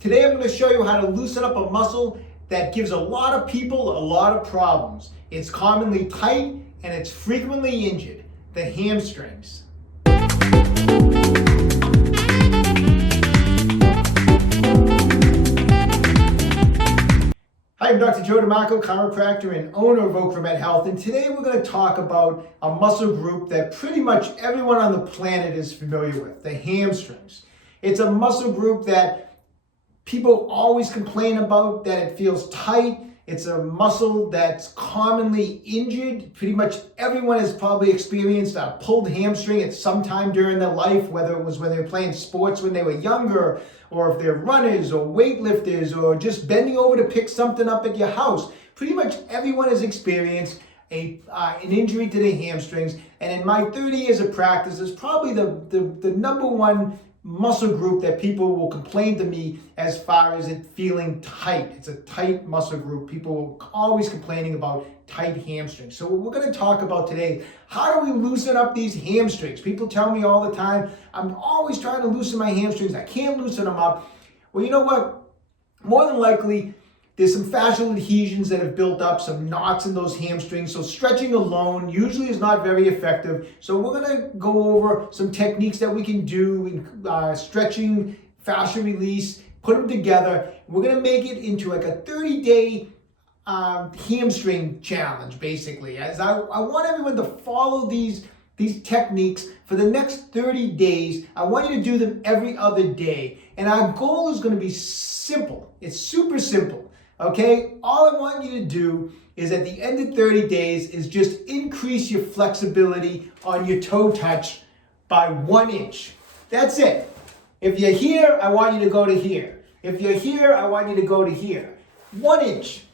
Today I'm going to show you how to loosen up a muscle that gives a lot of people a lot of problems. It's commonly tight and it's frequently injured, the hamstrings. Hi, I'm Dr. Joe DeMarco, chiropractor and owner of OcraMed Health, and today we're going to talk about a muscle group that pretty much everyone on the planet is familiar with, the hamstrings. It's a muscle group that people always complain about, that it feels tight. It's a muscle that's commonly injured. Pretty much everyone has probably experienced a pulled hamstring at some time during their life, whether it was when they were playing sports when they were younger, or if they're runners or weightlifters, or just bending over to pick something up at your house. Pretty much everyone has experienced an injury to the hamstrings. And in my 30 years of practice, it's probably the number one muscle group that people will complain to me as far as it feeling tight. It's a tight muscle group. People are always complaining about tight hamstrings. So what we're going to talk about today, how do we loosen up these hamstrings? People tell me all the time, I'm always trying to loosen my hamstrings. I can't loosen them up. Well, you know what? More than likely, there's some fascial adhesions that have built up, some knots in those hamstrings. So stretching alone usually is not very effective. So we're going to go over some techniques that we can do in stretching, fascial release, put them together. We're going to make it into like a 30-day hamstring challenge, basically. As I want everyone to follow these techniques for the next 30 days. I want you to do them every other day. And our goal is going to be simple. It's super simple. Okay, all I want you to do is at the end of 30 days is just increase your flexibility on your toe touch by 1 inch. That's it. If you're here, I want you to go to here. If you're here, I want you to go to here. 1 inch.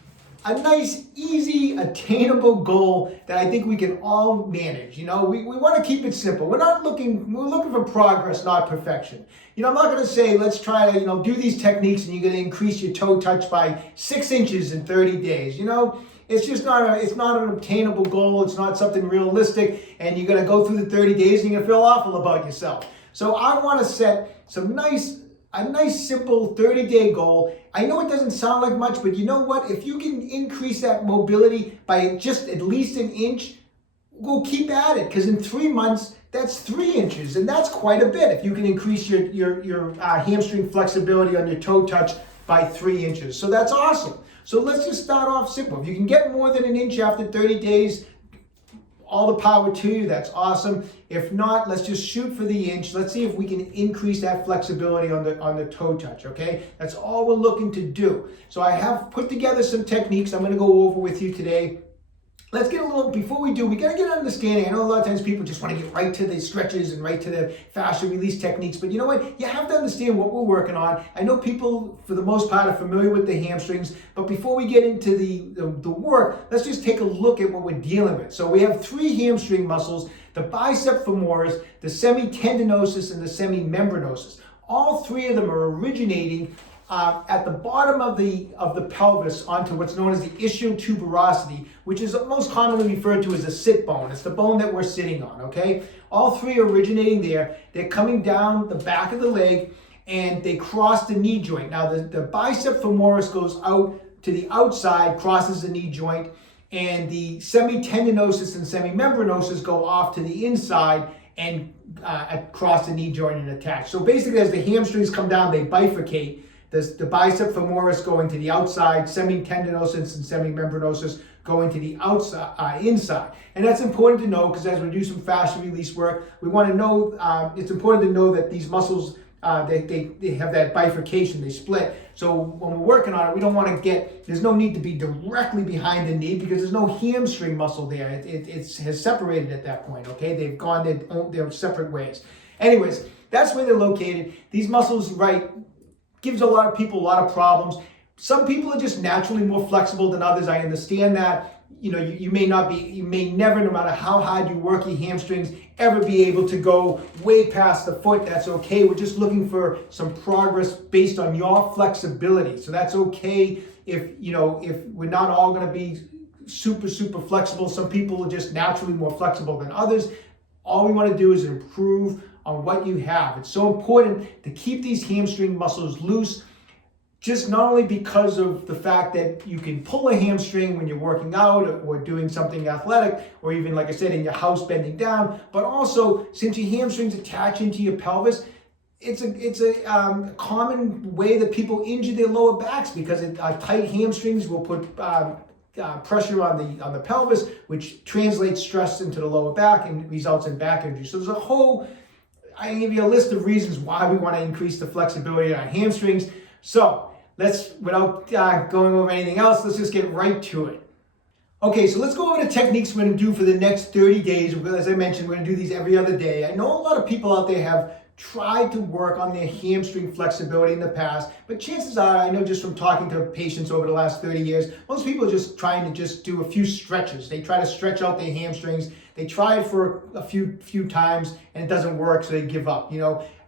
A nice, easy, attainable goal that I think we can all manage. You know, we want to keep it simple. We're looking for progress, not perfection. You know, I'm not going to say, let's try to, do these techniques and you're going to increase your toe touch by 6 inches in 30 days. You know, it's just it's not an obtainable goal. It's not something realistic. And you're going to go through the 30 days and you're going to feel awful about yourself. So I want to set a nice simple 30-day goal. I know it doesn't sound like much, but you know what? If you can increase that mobility by just at least 1 inch, we'll keep at it, because in 3 months, that's 3 inches, and that's quite a bit if you can increase your hamstring flexibility on your toe touch by 3 inches. So that's awesome. So let's just start off simple. If you can get more than 1 inch after 30 days, all the power to you, that's awesome. If not, let's just shoot for the inch. Let's see if we can increase that flexibility on the toe touch, okay? That's all we're looking to do. So I have put together some techniques I'm gonna go over with you today. Let's get before we do, we gotta get an understanding. I know a lot of times people just wanna get right to the stretches and right to the fascial release techniques, but you know what? You have to understand what we're working on. I know people, for the most part, are familiar with the hamstrings, but before we get into the work, let's just take a look at what we're dealing with. So we have 3 hamstring muscles, the bicep femoris, the semitendinosus, and the semimembranosus. All 3 of them are originating at the bottom of the pelvis onto what's known as the ischial tuberosity, which is most commonly referred to as the sit bone. It's the bone that we're sitting on, okay? All 3 are originating there. They're coming down the back of the leg and they cross the knee joint. Now the bicep femoris goes out to the outside, crosses the knee joint, and the semitendinosus and semimembranosus go off to the inside and across the knee joint and attach. So basically, as the hamstrings come down, they bifurcate. The bicep femoris going to the outside, semitendinosus and semimembranosus going to the outside, inside. And that's important to know, because as we do some fascial release work, we want to know, it's important to know that these muscles, they have that bifurcation, they split. So when we're working on it, we don't want to there's no need to be directly behind the knee, because there's no hamstring muscle there. It has separated at that point, okay? They've gone their separate ways. Anyways, that's where they're located. These muscles, gives a lot of people a lot of problems. Some people are just naturally more flexible than others. I understand that. You may never, no matter how hard you work your hamstrings, ever be able to go way past the foot. That's okay. We're just looking for some progress based on your flexibility. So that's okay if we're not all going to be super flexible. Some people are just naturally more flexible than others. All we want to do is improve on what you have. It's so important to keep these hamstring muscles loose. just not only because of the fact that you can pull a hamstring when you're working out or doing something athletic, or even, like I said, in your house bending down, but also since your hamstrings attach into your pelvis, it's a common way that people injure their lower backs, because tight hamstrings will put pressure on the pelvis, which translates stress into the lower back and results in back injury. So I can give you a list of reasons why we want to increase the flexibility of our hamstrings. So without going over anything else, let's just get right to it. Okay, so let's go over the techniques we're going to do for the next 30 days. As I mentioned, we're going to do these every other day. I know a lot of people out there have tried to work on their hamstring flexibility in the past, but chances are, I know just from talking to patients over the last 30 years, most people are just trying to just do a few stretches. They try to stretch out their hamstrings. They try it for a few times and it doesn't work, so they give up.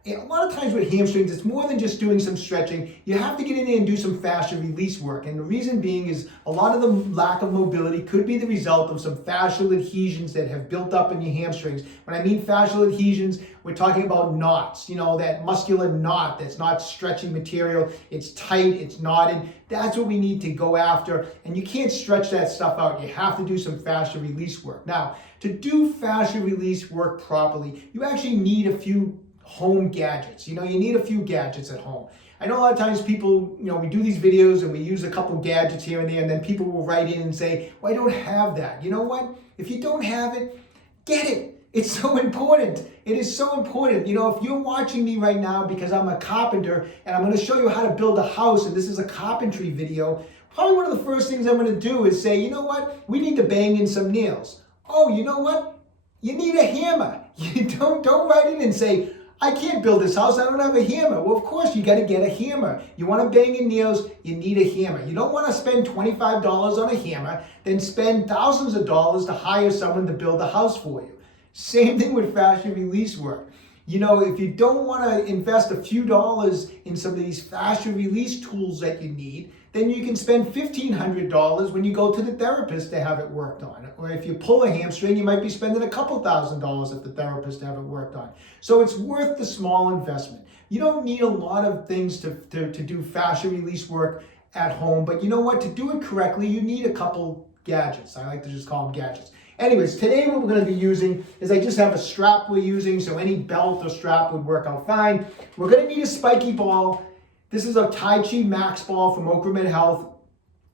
A lot of times with hamstrings, it's more than just doing some stretching. You have to get in there and do some fascial release work. And the reason being is a lot of the lack of mobility could be the result of some fascial adhesions that have built up in your hamstrings. When I mean fascial adhesions, we're talking about knots, that muscular knot that's not stretchy material. It's tight, it's knotted. That's what we need to go after. And you can't stretch that stuff out. You have to do some fascial release work. Now, to do fascial release work properly, you actually need a few home gadgets. You need a few gadgets at home. I know a lot of times people, we do these videos and we use a couple gadgets here and there, and then people will write in and say, well, I don't have that. You know what? If you don't have it, get it. It's so important. It is so important. If you're watching me right now because I'm a carpenter and I'm going to show you how to build a house, and this is a carpentry video, probably one of the first things I'm going to do is say, you know what? We need to bang in some nails. Oh, you know what? You need a hammer. You don't write in and say, I can't build this house, I don't have a hammer. Well, of course, you got to get a hammer. You want to bang in nails, you need a hammer. You don't want to spend $25 on a hammer, then spend thousands of dollars to hire someone to build a house for you. Same thing with fascial release work. If you don't want to invest a few dollars in some of these fascial release tools that you need, then you can spend $1,500 when you go to the therapist to have it worked on. Or if you pull a hamstring, you might be spending a couple $1,000s at the therapist to have it worked on. So it's worth the small investment. You don't need a lot of things to do fascial release work at home, but you know what? To do it correctly, you need a couple gadgets. I like to just call them gadgets. Anyways, today what we're going to be using is I just have a strap we're using, so any belt or strap would work out fine. We're going to need a spiky ball. This is a Tai Chi Max ball from OcraMed Health.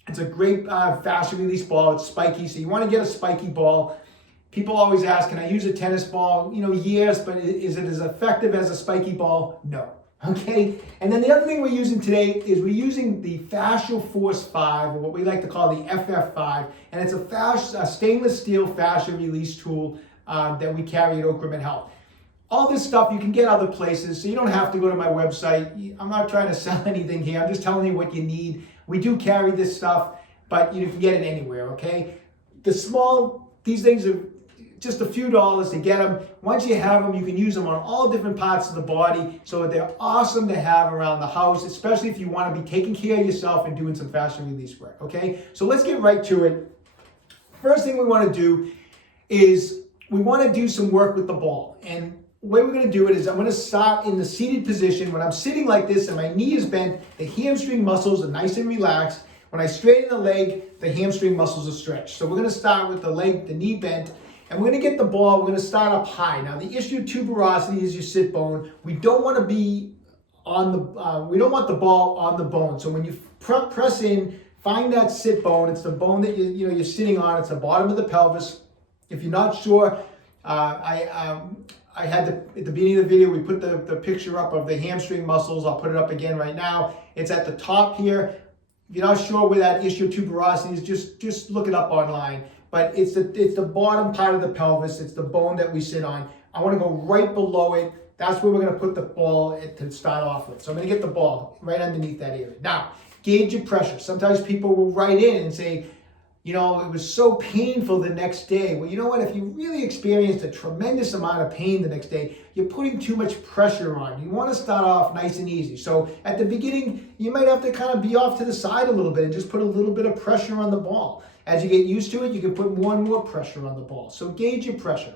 It's a great fascial release ball. It's spiky, so you want to get a spiky ball. People always ask, can I use a tennis ball? Yes, but is it as effective as a spiky ball? No. Okay? And then the other thing we're using today is we're using the Fascial Force 5, or what we like to call the FF5, and it's a stainless steel fascial release tool that we carry at OcraMed Health. All this stuff you can get other places, so you don't have to go to my website. I'm not trying to sell anything here. I'm just telling you what you need. We do carry this stuff, but you can get it anywhere, okay? These things are just a few dollars to get them. Once you have them, you can use them on all different parts of the body, so they're awesome to have around the house, especially if you want to be taking care of yourself and doing some fascial release work, okay? So let's get right to it. First thing we want to do is we want to do some work with the ball. And the way we're going to do it is I'm going to start in the seated position. When I'm sitting like this and my knee is bent, the hamstring muscles are nice and relaxed. When I straighten the leg, the hamstring muscles are stretched. So we're going to start with the knee bent, and we're going to get the ball. We're going to start up high. Now, the ischial tuberosity is your sit bone. We don't want to be we don't want the ball on the bone. So when you press in, find that sit bone. It's the bone that you're sitting on. It's the bottom of the pelvis. If you're not sure, I had at the beginning of the video, we put the picture up of the hamstring muscles. I'll put it up again right now. It's at the top here. If you're not sure where that ischial tuberosity is, just look it up online. But it's the bottom part of the pelvis. It's the bone that we sit on. I want to go right below it. That's where we're going to put the ball to start off with. So I'm going to get the ball right underneath that area. Now, gauge your pressure. Sometimes people will write in and say, it was so painful the next day. Well, you know what? If you really experienced a tremendous amount of pain the next day, you're putting too much pressure on. You want to start off nice and easy. So at the beginning, you might have to kind of be off to the side a little bit and just put a little bit of pressure on the ball. As you get used to it, you can put more and more pressure on the ball. So gauge your pressure.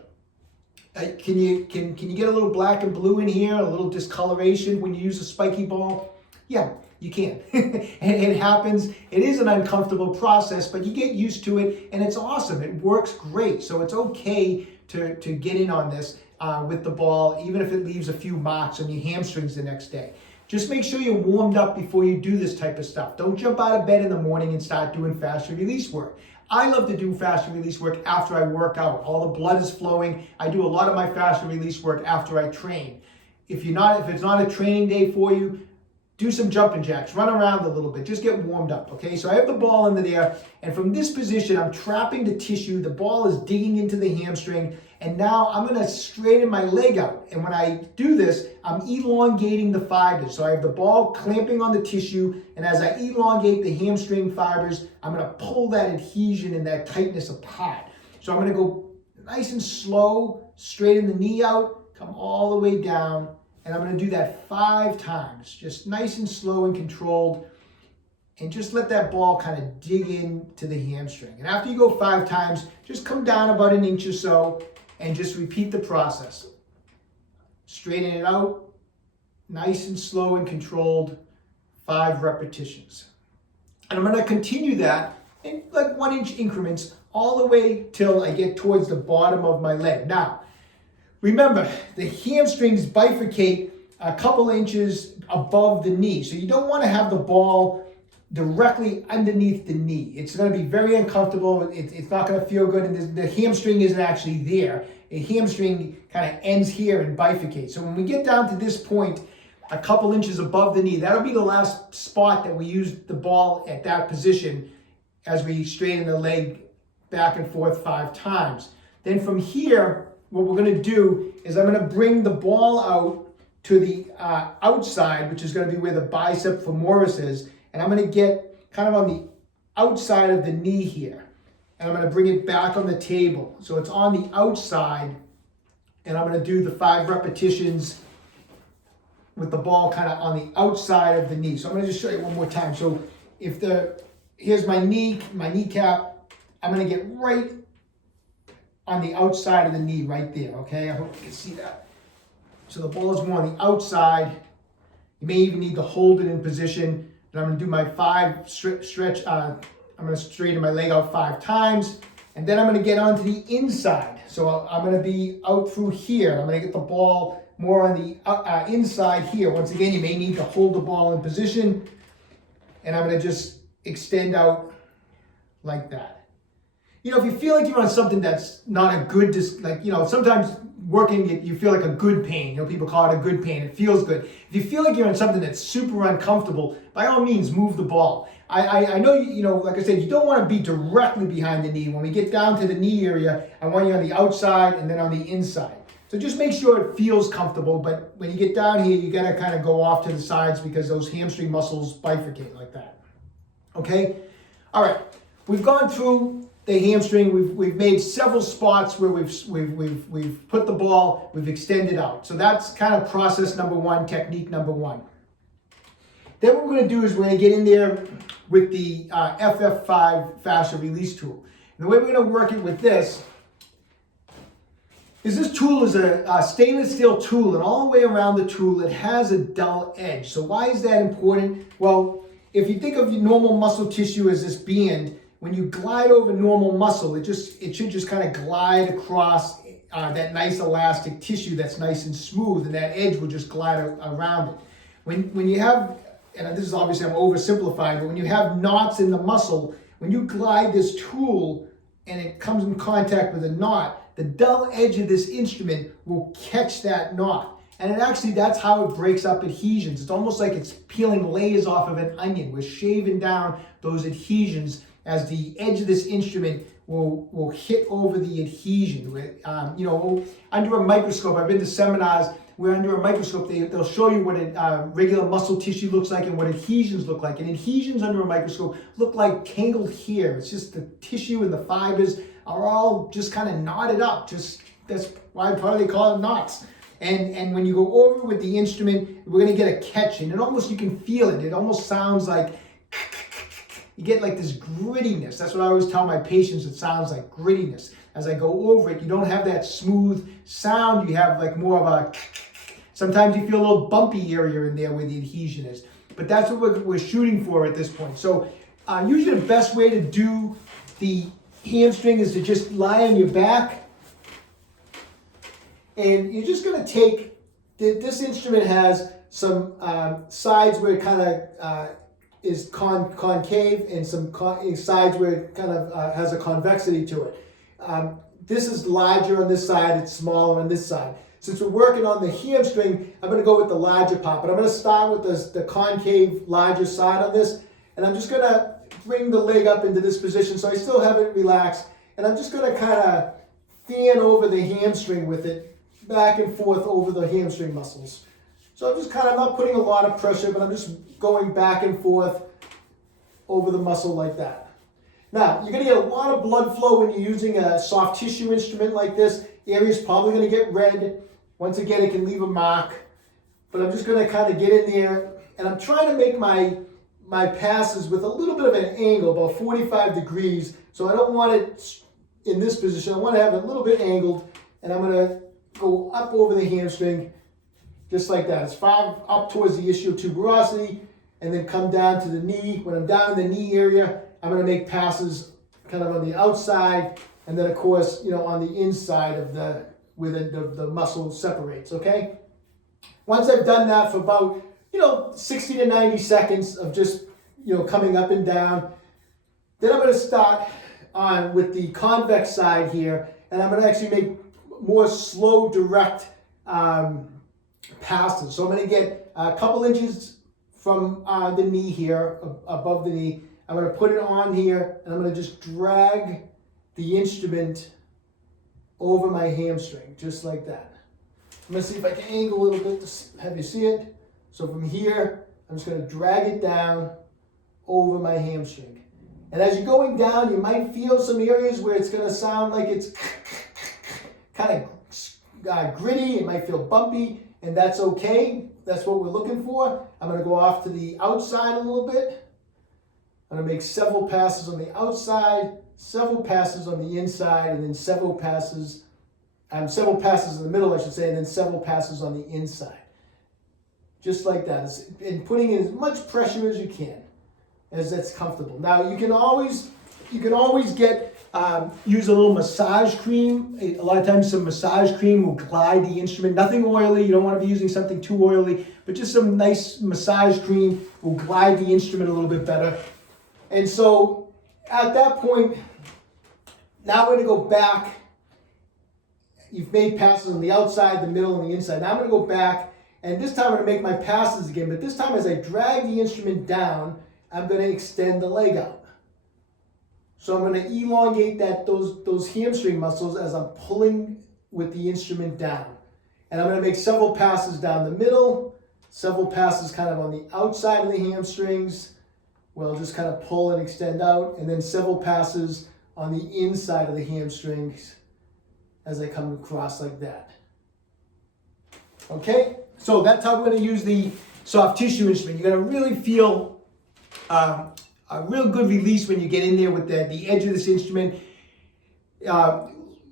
Can you get a little black and blue in here, a little discoloration when you use a spiky ball? Yeah, You can. And it happens. It is an uncomfortable process, but you get used to it, and it's awesome. It works great. So it's okay to get in on this with the ball, even if it leaves a few marks on your hamstrings the next day. Just make sure you're warmed up before you do this type of stuff. Don't jump out of bed in the morning and start doing fascial release work. I love to do fascial release work after I work out. All the blood is flowing. I do a lot of my fascial release work after I train. If it's not a training day for you, do some jumping jacks, run around a little bit, just get warmed up, okay? So I have the ball into there, and from this position, I'm trapping the tissue. The ball is digging into the hamstring, and now I'm gonna straighten my leg out. And when I do this, I'm elongating the fibers. So I have the ball clamping on the tissue, and as I elongate the hamstring fibers, I'm gonna pull that adhesion and that tightness apart. So I'm gonna go nice and slow, straighten the knee out, come all the way down, and I'm going to do that 5 times, just nice and slow and controlled, and just let that ball kind of dig into the hamstring. And after you go 5 times, just come down about an inch or so and just repeat the process. Straighten it out, nice and slow and controlled, 5 repetitions. And I'm going to continue that in like 1-inch increments all the way till I get towards the bottom of my leg. Now, remember, the hamstrings bifurcate a couple inches above the knee. So you don't want to have the ball directly underneath the knee. It's going to be very uncomfortable. It's not going to feel good. And the hamstring isn't actually there. A hamstring kind of ends here and bifurcates. So when we get down to this point, a couple inches above the knee, that'll be the last spot that we use the ball at that position as we straighten the leg back and forth 5 times. Then from here, what we're going to do is I'm going to bring the ball out to the outside, which is going to be where the bicep femoris is, and I'm going to get kind of on the outside of the knee here, and I'm going to bring it back on the table. So it's on the outside, and I'm going to do the 5 repetitions with the ball kind of on the outside of the knee. So I'm going to just show you one more time. So here's my kneecap, I'm going to get right on the outside of the knee right there, okay? I hope you can see that. So the ball is more on the outside. You may even need to hold it in position. And I'm gonna do my 5 stretch. I'm gonna straighten my leg out 5 times. And then I'm gonna get onto the inside. So I'm gonna be out through here. I'm gonna get the ball more on the inside here. Once again, you may need to hold the ball in position. And I'm gonna just extend out like that. You know, if you feel like you're on something that's not a good, sometimes working, you feel like a good pain. You know, people call it a good pain. It feels good. If you feel like you're on something that's super uncomfortable, by all means, move the ball. I know, like I said, you don't want to be directly behind the knee. When we get down to the knee area, I want you on the outside and then on the inside. So just make sure it feels comfortable. But when you get down here, you got to kind of go off to the sides because those hamstring muscles bifurcate like that. Okay? All right. We've gone through the hamstring. We've made several spots where we've put the ball, we've extended out. So that's kind of process number 1, technique number 1. Then what we're going to do is we're going to get in there with the FF5 fascial release tool. And the way we're going to work it with this is this tool is a stainless steel tool, and all the way around the tool it has a dull edge. So why is that important? Well, if you think of your normal muscle tissue as this band, when you glide over normal muscle, it should just kind of glide across that nice elastic tissue that's nice and smooth, and that edge will just glide around it. When you have, and this is obviously I'm oversimplifying, but when you have knots in the muscle, when you glide this tool and it comes in contact with a knot, the dull edge of this instrument will catch that knot. And that's how it breaks up adhesions. It's almost like it's peeling layers off of an onion. We're shaving down those adhesions as the edge of this instrument will hit over the adhesion. Under a microscope, I've been to seminars where under a microscope they'll show you what regular muscle tissue looks like and what adhesions look like. And adhesions under a microscope look like tangled hair. It's just the tissue and the fibers are all just kind of knotted up. That's why probably they call it knots. And when you go over with the instrument, we're going to get a catch, and you can feel it. It almost sounds like, you get like this grittiness. That's what I always tell my patients. It sounds like grittiness. As I go over it, you don't have that smooth sound. You have like more of a, sometimes you feel a little bumpy area in there where the adhesion is. but that's what we're shooting for at this point. So usually the best way to do the hamstring is to just lie on your back, and you're just going to take, this instrument has some sides where it kind of is concave, and some sides where it kind of has a convexity to it. This is larger on this side, it's smaller on this side. Since we're working on the hamstring, I'm going to go with the larger part, but I'm going to start with the concave, larger side on this, and I'm just going to bring the leg up into this position so I still have it relaxed, and I'm just going to kind of fan over the hamstring with it, back and forth over the hamstring muscles. So I'm just kind of not putting a lot of pressure, but I'm just going back and forth over the muscle like that. Now, you're going to get a lot of blood flow when you're using a soft tissue instrument like this. The area's probably going to get red. Once again, it can leave a mark, but I'm just going to kind of get in there, and I'm trying to make my passes with a little bit of an angle, about 45 degrees. So I don't want it in this position. I want to have it a little bit angled, and I'm going to go up over the hamstring, just like that. As far up towards the ischial tuberosity, and then come down to the knee. When I'm down in the knee area, I'm going to make passes kind of on the outside, and then of course, on the inside of where the muscle separates, okay? Once I've done that for about, 60 to 90 seconds of just, coming up and down, then I'm going to start on with the convex side here, and I'm going to actually make more slow, direct passes. So I'm going to get a couple inches from the knee here, above the knee. I'm going to put it on here, and I'm going to just drag the instrument over my hamstring, just like that. I'm going to see if I can angle a little bit to have you see it. So from here, I'm just going to drag it down over my hamstring. And as you're going down, you might feel some areas where it's going to sound like it's kind of gritty. It might feel bumpy, and that's okay. That's what we're looking for. I'm going to go off to the outside a little bit. I'm going to make several passes on the outside, several passes on the inside, and then several passes in the middle, I should say, and then several passes on the inside. Just like that. And putting in as much pressure as you can, as that's comfortable. Now, you can always get use a little massage cream. A lot of times some massage cream will glide the instrument. Nothing oily. You don't want to be using something too oily, but just some nice massage cream will glide the instrument a little bit better. And so at that point, now we're going to go back. You've made passes on the outside, the middle, and the inside. Now I'm going to go back, and this time I'm going to make my passes again, but this time as I drag the instrument down, I'm going to extend the leg out. So I'm going to elongate those hamstring muscles as I'm pulling with the instrument down. And I'm going to make several passes down the middle, several passes kind of on the outside of the hamstrings, where I'll just kind of pull and extend out, and then several passes on the inside of the hamstrings as I come across like that. Okay, so that's how we're going to use the soft tissue instrument. You're going to really feel a real good release when you get in there with the edge of this instrument.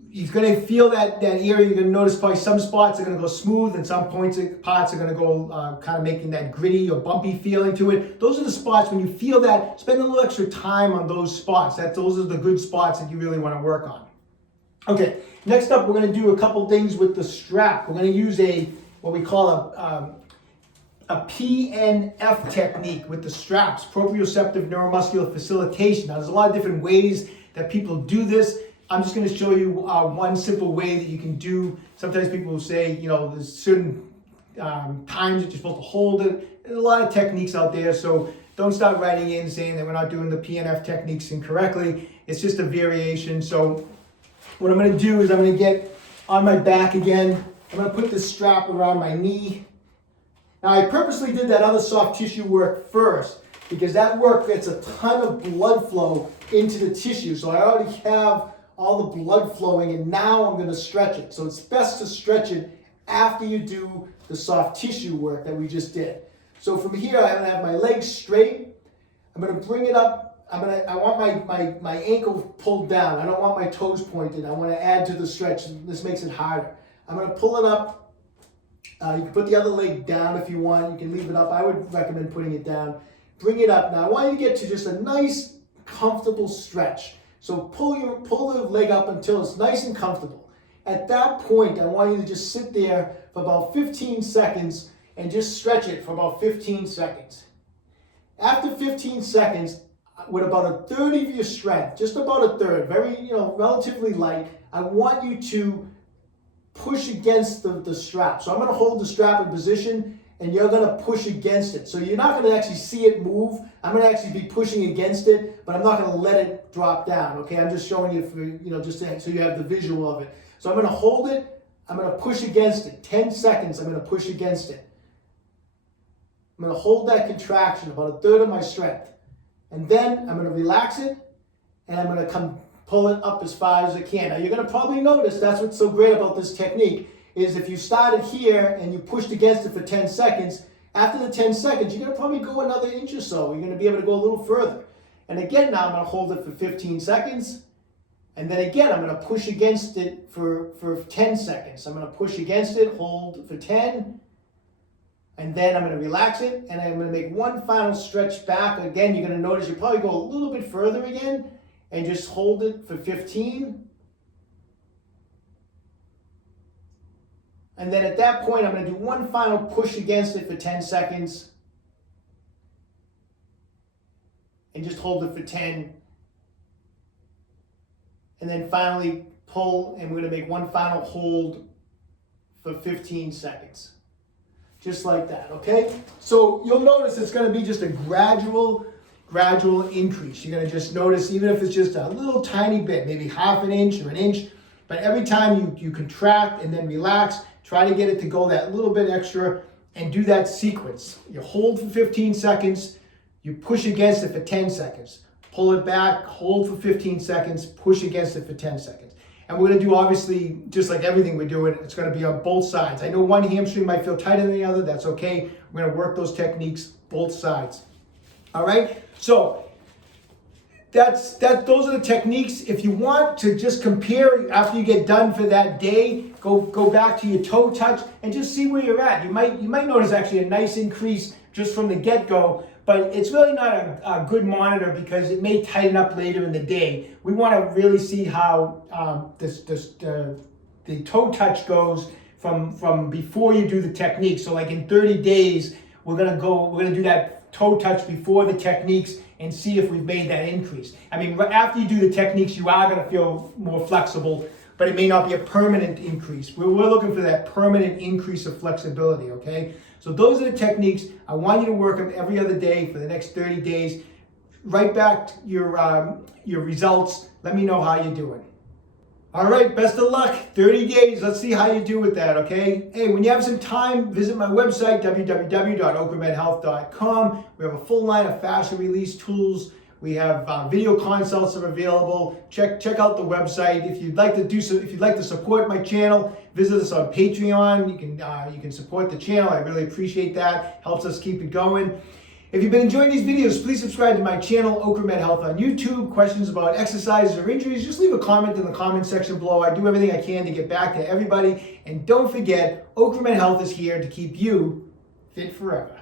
You're going to feel that area. You're going to notice probably some spots are going to go smooth, and some parts are going to go kind of making that gritty or bumpy feeling to it. Those are the spots when you feel that. Spend a little extra time on those spots. Those are the good spots that you really want to work on. Okay, next up, we're going to do a couple things with the strap. We're going to use what we call a PNF technique with the straps, proprioceptive neuromuscular facilitation. Now, there's a lot of different ways that people do this. I'm just going to show you one simple way that you can do. Sometimes people will say, there's certain times that you're supposed to hold it. There's a lot of techniques out there, so don't start writing in saying that we're not doing the PNF techniques incorrectly. It's just a variation. So what I'm going to do is I'm going to get on my back again. I'm going to put this strap around my knee. Now, I purposely did that other soft tissue work first because that work gets a ton of blood flow into the tissue. So I already have all the blood flowing, and now I'm going to stretch it. So it's best to stretch it after you do the soft tissue work that we just did. So from here, I'm going to have my legs straight. I'm going to bring it up. I want my ankle pulled down. I don't want my toes pointed. I want to add to the stretch. This makes it harder. I'm going to pull it up You can put the other leg down if you want. You can leave it up. I would recommend putting it down. Bring it up. Now I want you to get to just a nice, comfortable stretch. So pull the leg up until it's nice and comfortable. At that point, I want you to just sit there for about 15 seconds and just stretch it for about 15 seconds. After 15 seconds, with about a third of your strength, just about a third, very, relatively light, I want you to push against the strap. So I'm going to hold the strap in position and you're going to push against it. So you're not going to actually see it move. I'm going to actually be pushing against it, but I'm not going to let it drop down. Okay, I'm just showing you, so you have the visual of it. So I'm going to hold it. I'm going to push against it. 10 seconds, I'm going to push against it. I'm going to hold that contraction, about a third of my strength. And then I'm going to relax it, and I'm going to pull it up as far as I can. Now you're going to probably notice, that's what's so great about this technique, is if you started here and you pushed against it for 10 seconds, after the 10 seconds, you're going to probably go another inch or so. You're going to be able to go a little further. And again, now I'm going to hold it for 15 seconds. And then again, I'm going to push against it for 10 seconds. I'm going to push against it, hold for 10. And then I'm going to relax it, and I'm going to make one final stretch back. Again, you're going to notice you probably go a little bit further again, and just hold it for 15. And then at that point, I'm going to do one final push against it for 10 seconds. And just hold it for 10. And then finally pull, and we're going to make one final hold for 15 seconds. Just like that, okay? So you'll notice it's going to be just a gradual increase. You're going to just notice, even if it's just a little tiny bit, maybe half an inch or an inch, but every time you contract and then relax, try to get it to go that little bit extra and do that sequence. You hold for 15 seconds, you push against it for 10 seconds, pull it back, hold for 15 seconds, push against it for 10 seconds. And we're going to do, obviously, just like everything we're doing, it's going to be on both sides. I know one hamstring might feel tighter than the other. That's okay. We're going to work those techniques both sides. All right? So those are the techniques. If you want to just compare after you get done for that day, go back to your toe touch and just see where you're at. You might notice actually a nice increase just from the get-go, but it's really not a good monitor because it may tighten up later in the day. We want to really see how the toe touch goes from before you do the technique. So like in 30 days, we're gonna do that toe touch before the techniques and see if we've made that increase. I mean, after you do the techniques, you are gonna feel more flexible, but it may not be a permanent increase. We're looking for that permanent increase of flexibility, okay? So those are the techniques. I want you to work them every other day for the next 30 days. Write back your results. Let me know how you're doing. All right, best of luck. 30 days. Let's see how you do with that, okay? Hey, when you have some time, visit my website, www.OcraMedHealth.com. We have a full line of fascial release tools. We have video consults that are available. Check out the website. If you'd like to support my channel, visit us on Patreon. You can support the channel. I really appreciate that. Helps us keep it going. If you've been enjoying these videos, please subscribe to my channel, OcraMed Health on YouTube. Questions about exercises or injuries, just leave a comment in the comment section below. I do everything I can to get back to everybody. And don't forget, OcraMed Health is here to keep you fit forever.